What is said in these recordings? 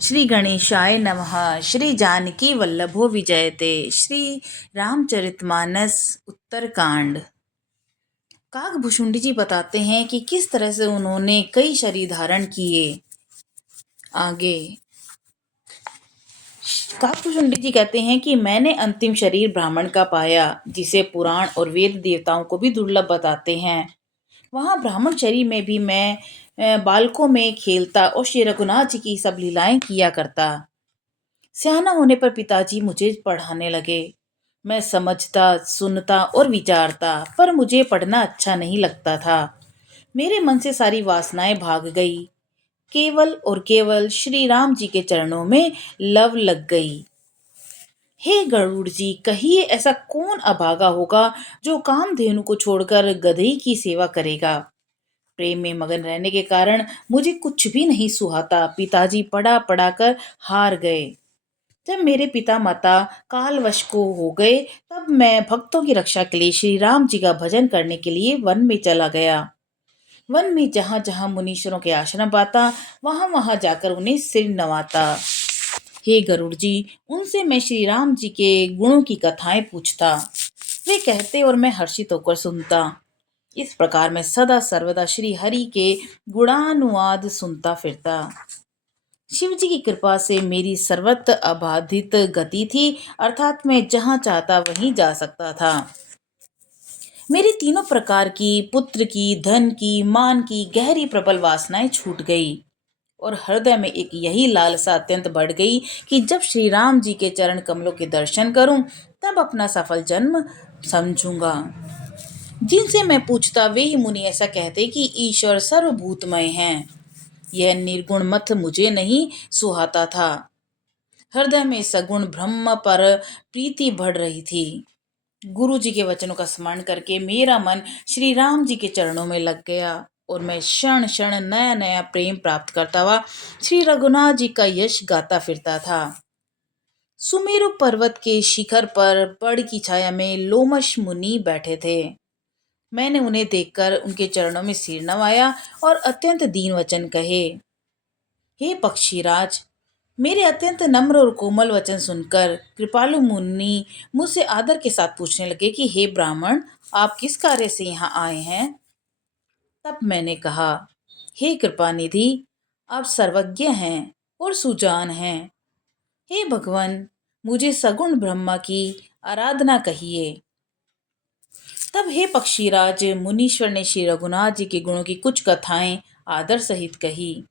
श्री गणेशाय नमः। श्री जानकी वल्लभो विजयते। श्री रामचरितमानस उत्तरकांड। काकभुशुंडी जी बताते हैं कि किस तरह से उन्होंने कई शरीर धारण किए। आगे काकभुशुंडी जी कहते हैं कि मैंने अंतिम शरीर ब्राह्मण का पाया, जिसे पुराण और वेद देवताओं को भी दुर्लभ बताते हैं। वहां ब्राह्मण शरीर में भी मैं बालकों में खेलता और श्री रघुनाथ जी की सब लीलाएं किया करता। सियाना होने पर पिताजी मुझे पढ़ाने लगे। मैं समझता, सुनता और विचारता, पर मुझे पढ़ना अच्छा नहीं लगता था। मेरे मन से सारी वासनाएं भाग गई। केवल और केवल श्री राम जी के चरणों में लव लग गई। हे गरुड़ जी, कहिए ऐसा कौन अभागा होगा जो कामधेनु को छोड़कर गधे की सेवा करेगा। प्रेम में मगन रहने के कारण मुझे कुछ भी नहीं सुहाता। पिताजी पढ़ा पढ़ा कर हार गए। जब मेरे पिता माता कालवश को हो गए, तब मैं भक्तों की रक्षा के लिए श्री राम जी का भजन करने के लिए वन में चला गया। वन में जहां जहां मुनीश्वरों के आश्रम पाता, वहां वहां जाकर उन्हें सिर नवाता। हे गरुड़ जी, उनसे मैं श्री राम जी के गुणों की कथाएं पूछता। वे कहते और मैं हर्षित होकर सुनता। इस प्रकार मैं सदा सर्वदा श्री हरि के गुणानुवाद सुनता फिरता। शिव जी की कृपा से मेरी सर्वत्र अबाधित गति थी, अर्थात मैं जहां चाहता वहीं जा सकता था। मेरी तीनों प्रकार की, पुत्र की, धन की, मान की गहरी प्रबल वासनाएं छूट गई और हृदय में एक यही लालसा अत्यंत बढ़ गई कि जब श्री राम जी के चरण कमलों के दर्शन करूं, तब अपना सफल जन्म समझूंगा। जिनसे मैं पूछता, वे ही मुनि ऐसा कहते कि ईश्वर सर्वभूतमय हैं। यह निर्गुण मत मुझे नहीं सुहाता था। हृदय में सगुण ब्रह्म पर प्रीति बढ़ रही थी। गुरु जी के वचनों का स्मरण करके मेरा मन श्री राम जी के चरणों में लग गया और मैं क्षण क्षण नया नया प्रेम प्राप्त करता हुआ श्री रघुनाथ जी का यश गाता फिरता था। सुमेरु पर्वत के शिखर पर बड़ की छाया में लोमश मुनि बैठे थे। मैंने उन्हें देखकर उनके चरणों में सिर नवाया और अत्यंत दीन वचन कहे। हे पक्षीराज, मेरे अत्यंत नम्र और कोमल वचन सुनकर कृपालु मुनि मुझसे आदर के साथ पूछने लगे कि हे ब्राह्मण, आप किस कार्य से यहाँ आए हैं। तब मैंने कहा, हे कृपानिधि, आप सर्वज्ञ हैं और सुजान हैं। हे भगवान, मुझे सगुण ब्रह्मा की आराधना कहिए। तब हे पक्षीराज, मुनीश्वर ने श्री रघुनाथ जी के गुणों की कुछ कथाएं आदर सहित कही।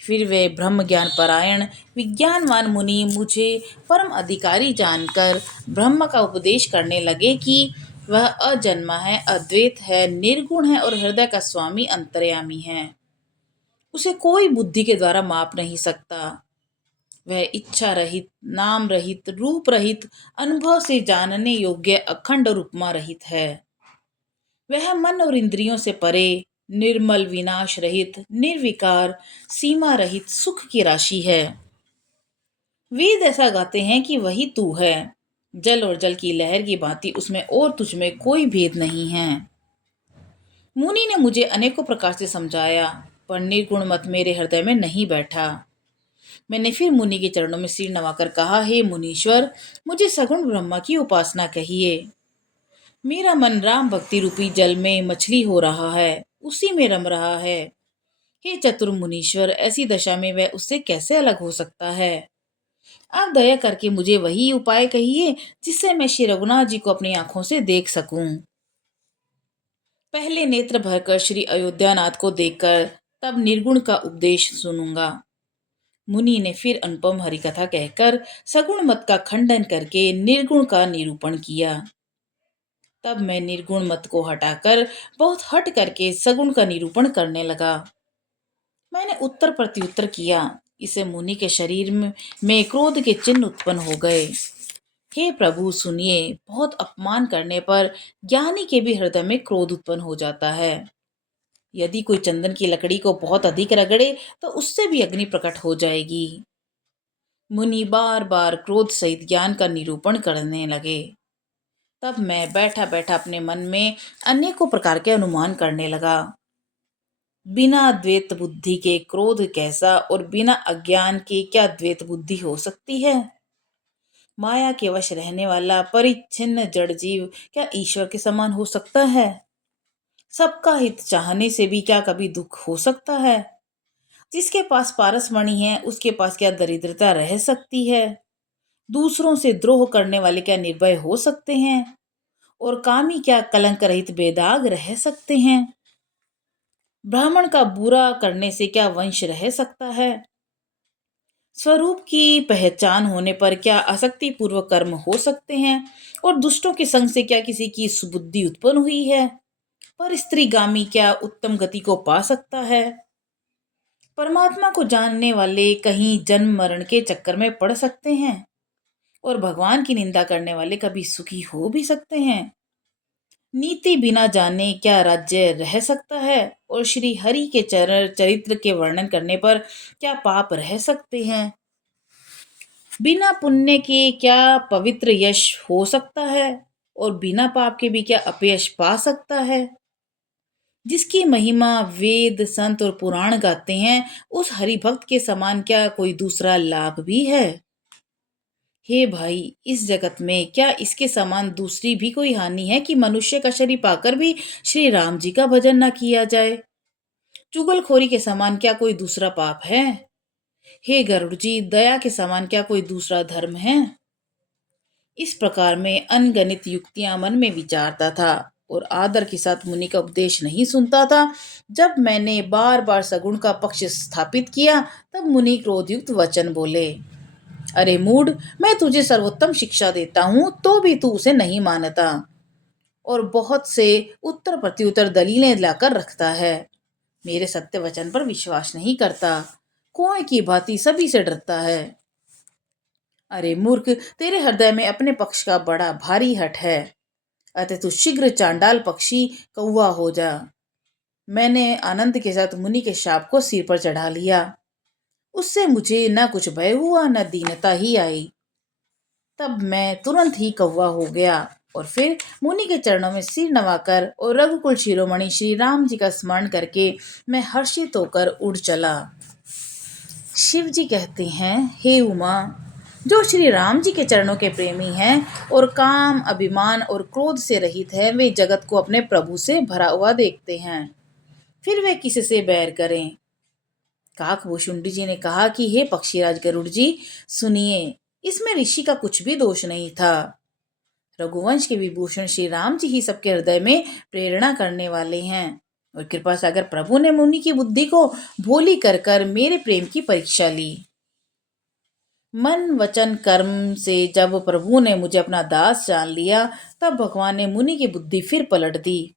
फिर वे ब्रह्म ज्ञान परायण विज्ञानवान मुनि मुझे परम अधिकारी जानकर ब्रह्म का उपदेश करने लगे कि वह अजन्मा है, अद्वैत है, निर्गुण है और हृदय का स्वामी अंतर्यामी है। उसे कोई बुद्धि के द्वारा माप नहीं सकता। वह इच्छा रहित, नाम रहित, रूप रहित, अनुभव से जानने योग्य, अखंड और उपमा रहित है। वह मन और इंद्रियों से परे, निर्मल, विनाश रहित, निर्विकार, सीमा रहित सुख की राशि है। वेद ऐसा गाते हैं कि वही तू है। जल और जल की लहर की भांति उसमें और तुझ में कोई भेद नहीं है। मुनि ने मुझे अनेकों प्रकार से समझाया, पर निर्गुण मत मेरे हृदय में नहीं बैठा। मैंने फिर मुनि के चरणों में सिर नवाकर कहा, हे मुनीश्वर, मुझे सगुण ब्रह्मा की उपासना कहिए। मेरा मन राम भक्ति रूपी जल में मछली हो रहा है, उसी में रम रहा है। हे चतुर मुनीश्वर, ऐसी दशा में वह उससे कैसे अलग हो सकता है। आप दया करके मुझे वही उपाय कहिए जिससे मैं श्री रघुनाथ जी को अपनी आंखों से देख सकूं। पहले नेत्र भरकर श्री अयोध्यानाथ को देखकर तब निर्गुण का उपदेश सुनूंगा। मुनि ने फिर अनुपम हरिकथा कहकर सगुण मत का खंडन करके निर्गुण का निरूपण किया। तब मैं निर्गुण मत को हटाकर बहुत हट करके सगुण का निरूपण करने लगा। मैंने उत्तर प्रत्युत्तर किया। इसे मुनि के शरीर में क्रोध के चिन्ह उत्पन्न हो गए। हे प्रभु, सुनिए, बहुत अपमान करने पर ज्ञानी के भी हृदय में क्रोध उत्पन्न हो जाता है। यदि कोई चंदन की लकड़ी को बहुत अधिक रगड़े तो उससे भी अग्नि प्रकट हो जाएगी। मुनि बार बार क्रोध सहित ज्ञान का निरूपण करने लगे। तब मैं बैठा बैठा अपने मन में अनेकों प्रकार के अनुमान करने लगा। बिना द्वैत बुद्धि के क्रोध कैसा, और बिना अज्ञान के क्या द्वैत बुद्धि हो सकती है? माया के वश रहने वाला परिच्छिन्न जड़ जीव क्या ईश्वर के समान हो सकता है? सबका हित चाहने से भी क्या कभी दुख हो सकता है? जिसके पास पारसमणि है, उसके पास क्या दरिद्रता रह सकती है? दूसरों से द्रोह करने वाले क्या निर्भय हो सकते हैं? और कामी क्या कलंक रहित बेदाग रह सकते हैं? ब्राह्मण का बुरा करने से क्या वंश रह सकता है? स्वरूप की पहचान होने पर क्या आसक्ति पूर्वक कर्म हो सकते हैं? और दुष्टों के संग से क्या किसी की सुबुद्धि उत्पन्न हुई है? पर स्त्रीगामी क्या उत्तम गति को पा सकता है? परमात्मा को जानने वाले कहीं जन्म मरण के चक्कर में पड़ सकते हैं, और भगवान की निंदा करने वाले कभी सुखी हो भी सकते हैं। नीति बिना जाने क्या राज्य रह सकता है? और श्री हरि के चरित्र के वर्णन करने पर क्या पाप रह सकते हैं? बिना पुण्य के क्या पवित्र यश हो सकता है? और बिना पाप के भी क्या अपयश पा सकता है? जिसकी महिमा वेद संत और पुराण गाते हैं, उस हरि भक्त के समान क्या कोई दूसरा लाभ भी है? हे भाई, इस जगत में क्या इसके समान दूसरी भी कोई हानि है कि मनुष्य का शरीर पाकर भी श्री राम जी का भजन न किया जाए? चुगलखोरी के समान क्या कोई दूसरा पाप है? हे गरुड़ जी, दया के समान क्या कोई दूसरा धर्म है? इस प्रकार में अनगणित युक्तियां मन में विचारता था, और आदर के साथ मुनि का उपदेश नहीं सुनता था। जब मैंने बार बार सगुण का पक्ष स्थापित किया, तब मुनि क्रोधयुक्त वचन बोले। अरे मूढ़, मैं तुझे सर्वोत्तम शिक्षा देता हूं, तो भी तू उसे नहीं मानता, और बहुत से उत्तर प्रत्युत्तर दलीलें लाकर रखता है। मेरे सत्य वचन पर विश्वास नहीं करता, कोय की भांति सभी से डरता है। अरे मूर्ख, तेरे हृदय में अपने पक्ष का बड़ा भारी हठ है, अतः तू शीघ्र चांडाल पक्षी कौवा हो जा। मैंने आनंद के साथ मुनि के शाप को सिर पर चढ़ा लिया। उससे मुझे न कुछ भय हुआ, न दीनता ही आई। तब मैं तुरंत ही कौवा हो गया, और फिर मुनि के चरणों में सिर नवाकर और रघुकुल शिरोमणि श्री राम जी का स्मरण करके मैं हर्षित होकर उड़ चला। शिव जी कहते हैं, हे उमा, जो श्री राम जी के चरणों के प्रेमी हैं और काम अभिमान और क्रोध से रहित है, वे जगत को अपने प्रभु से भरा हुआ देखते हैं, फिर वे किससे बैर करें? काकभूषुंडी जी ने कहा कि हे पक्षीराज गरुड़ जी, सुनिए, इसमें ऋषि का कुछ भी दोष नहीं था। रघुवंश के विभूषण श्री राम जी ही सबके हृदय में प्रेरणा करने वाले हैं, और कृपा सागर प्रभु ने मुनि की बुद्धि को भोली कर कर मेरे प्रेम की परीक्षा ली। मन वचन कर्म से जब प्रभु ने मुझे अपना दास जान लिया, तब भगवान ने मुनि की बुद्धि फिर पलट दी।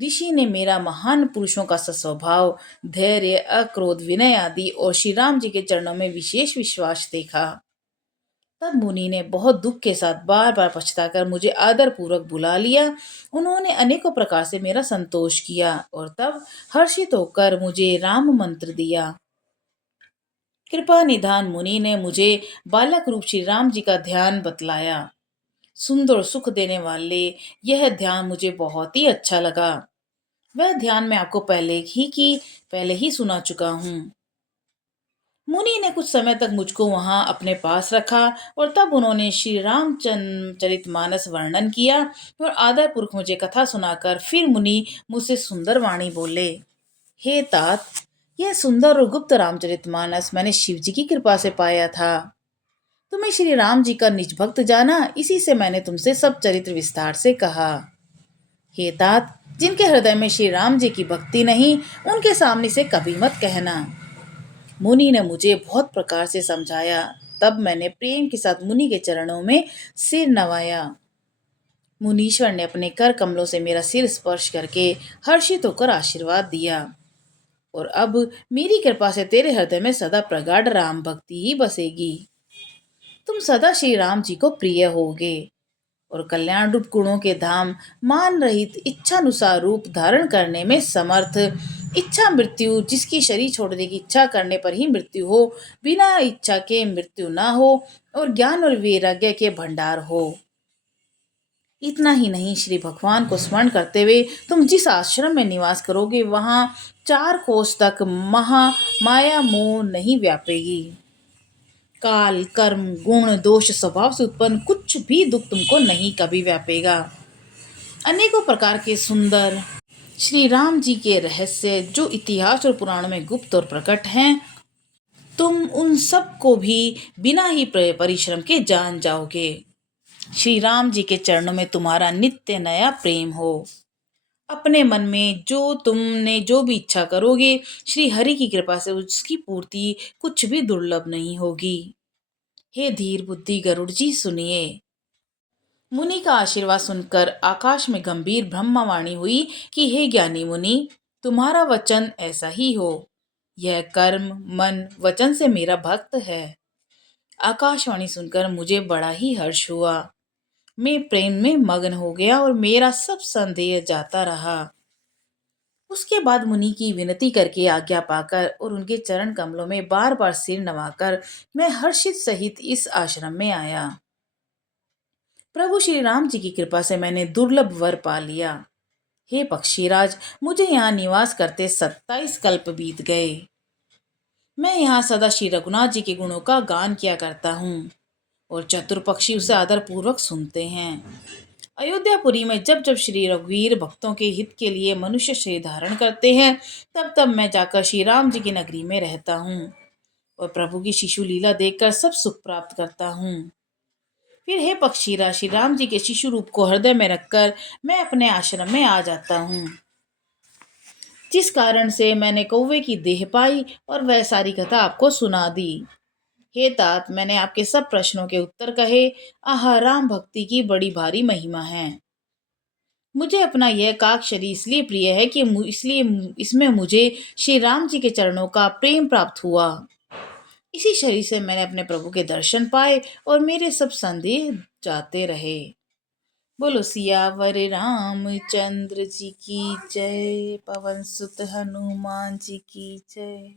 ऋषि ने मेरा महान पुरुषों का स्वभाव, धैर्य, अक्रोध, विनय आदि और श्री राम जी के चरणों में विशेष विश्वास देखा। तब मुनि ने बहुत दुख के साथ बार बार पछताकर मुझे आदर पूर्वक बुला लिया। उन्होंने अनेकों प्रकार से मेरा संतोष किया, और तब हर्षित होकर मुझे राम मंत्र दिया। कृपा निधान मुनि ने मुझे बालक रूप श्री राम जी का ध्यान बतलाया। सुंदर सुख देने वाले यह ध्यान मुझे बहुत ही अच्छा लगा। वह ध्यान मैं आपको पहले ही सुना चुका हूँ। मुनि ने कुछ समय तक मुझको वहां अपने पास रखा, और तब उन्होंने श्री रामचरितमानस वर्णन किया, और आदर पूर्वक मुझे कथा सुनाकर फिर मुनि मुझसे सुंदर वाणी बोले। हे तात, यह सुंदर और गुप्त रामचरितमानस मैंने शिव जी की कृपा से पाया था। तुम्हें श्री राम जी का निज भक्त जाना, इसी से मैंने तुमसे सब चरित्र विस्तार से कहा। हे तात, जिनके हृदय में श्री राम जी की भक्ति नहीं, उनके सामने से कभी मत कहना। मुनि ने मुझे बहुत प्रकार से समझाया। तब मैंने प्रेम के साथ मुनि के चरणों में सिर नवाया। मुनीश्वर ने अपने कर कमलों से मेरा सिर स्पर्श करके हर्षित होकर आशीर्वाद दिया, और अब मेरी कृपा से तेरे हृदय में सदा प्रगाढ़ राम भक्ति ही बसेगी। तुम सदा श्री राम जी को प्रिय होगे, और कल्याण रूप गुणों के धाम, मान रहित इच्छानुसार रूप धारण करने में समर्थ, इच्छा मृत्यु, जिसकी शरीर छोड़ने की इच्छा करने पर ही मृत्यु हो, बिना इच्छा के मृत्यु ना हो, और ज्ञान और वैराग्य के भंडार हो। इतना ही नहीं, श्री भगवान को स्मरण करते हुए तुम जिस आश्रम में निवास करोगे वहां 4 कोस तक माया मोह नहीं व्यापेगी। काल, कर्म, गुण, दोष, स्वभाव से उत्पन्न कुछ भी दुख तुमको नहीं कभी व्यापेगा। अनेकों प्रकार के सुंदर श्री राम जी के रहस्य जो इतिहास और पुराणों में गुप्त और प्रकट हैं, तुम उन सब को भी बिना ही परिश्रम के जान जाओगे। श्री राम जी के चरणों में तुम्हारा नित्य नया प्रेम हो। अपने मन में जो तुमने जो भी इच्छा करोगे, श्री हरि की कृपा से उसकी पूर्ति कुछ भी दुर्लभ नहीं होगी। हे धीर बुद्धि गरुड़ जी, सुनिए। मुनि का आशीर्वाद सुनकर आकाश में गंभीर ब्रह्मवाणी हुई कि हे ज्ञानी मुनि, तुम्हारा वचन ऐसा ही हो। यह कर्म मन वचन से मेरा भक्त है। आकाशवाणी सुनकर मुझे बड़ा ही हर्ष हुआ। मैं प्रेम में मग्न हो गया और मेरा सब संदेह जाता रहा। उसके बाद मुनि की विनती करके आज्ञा पाकर और उनके चरण कमलों में बार बार सिर नवाकर मैं हर्षित सहित इस आश्रम में आया। प्रभु श्री राम जी की कृपा से मैंने दुर्लभ वर पा लिया। हे पक्षीराज, मुझे यहाँ निवास करते 27 कल्प बीत गए। मैं यहाँ सदा श्री रघुनाथ जी के गुणों का गान किया करता हूँ और चतुर पक्षी उसे आदर पूर्वक सुनते हैं। अयोध्यापुरी में जब जब श्री रघुवीर भक्तों के हित के लिए मनुष्य शरीर धारण करते हैं, तब तब मैं जाकर श्री राम जी की नगरी में रहता हूँ और प्रभु की शिशु लीला देखकर सब सुख प्राप्त करता हूँ। फिर हे पक्षीराज, श्री राम जी के शिशु रूप को हृदय में रखकर मैं अपने आश्रम में आ जाता हूँ, जिस कारण से मैंने कौवे की देह पाई और वह सारी कथा आपको सुना दी। हे तात, मैंने आपके सब प्रश्नों के उत्तर कहे। आहा, राम भक्ति की बड़ी भारी महिमा है। मुझे अपना यह काक शरीर इसलिए प्रिय है कि इसलिए इसमें मुझे श्री राम जी के चरणों का प्रेम प्राप्त हुआ। इसी शरीर से मैंने अपने प्रभु के दर्शन पाए और मेरे सब संदेह जाते रहे। बोलो सियावर रामचंद्र जी की जय। पवन सुत हनुमान जी की जय।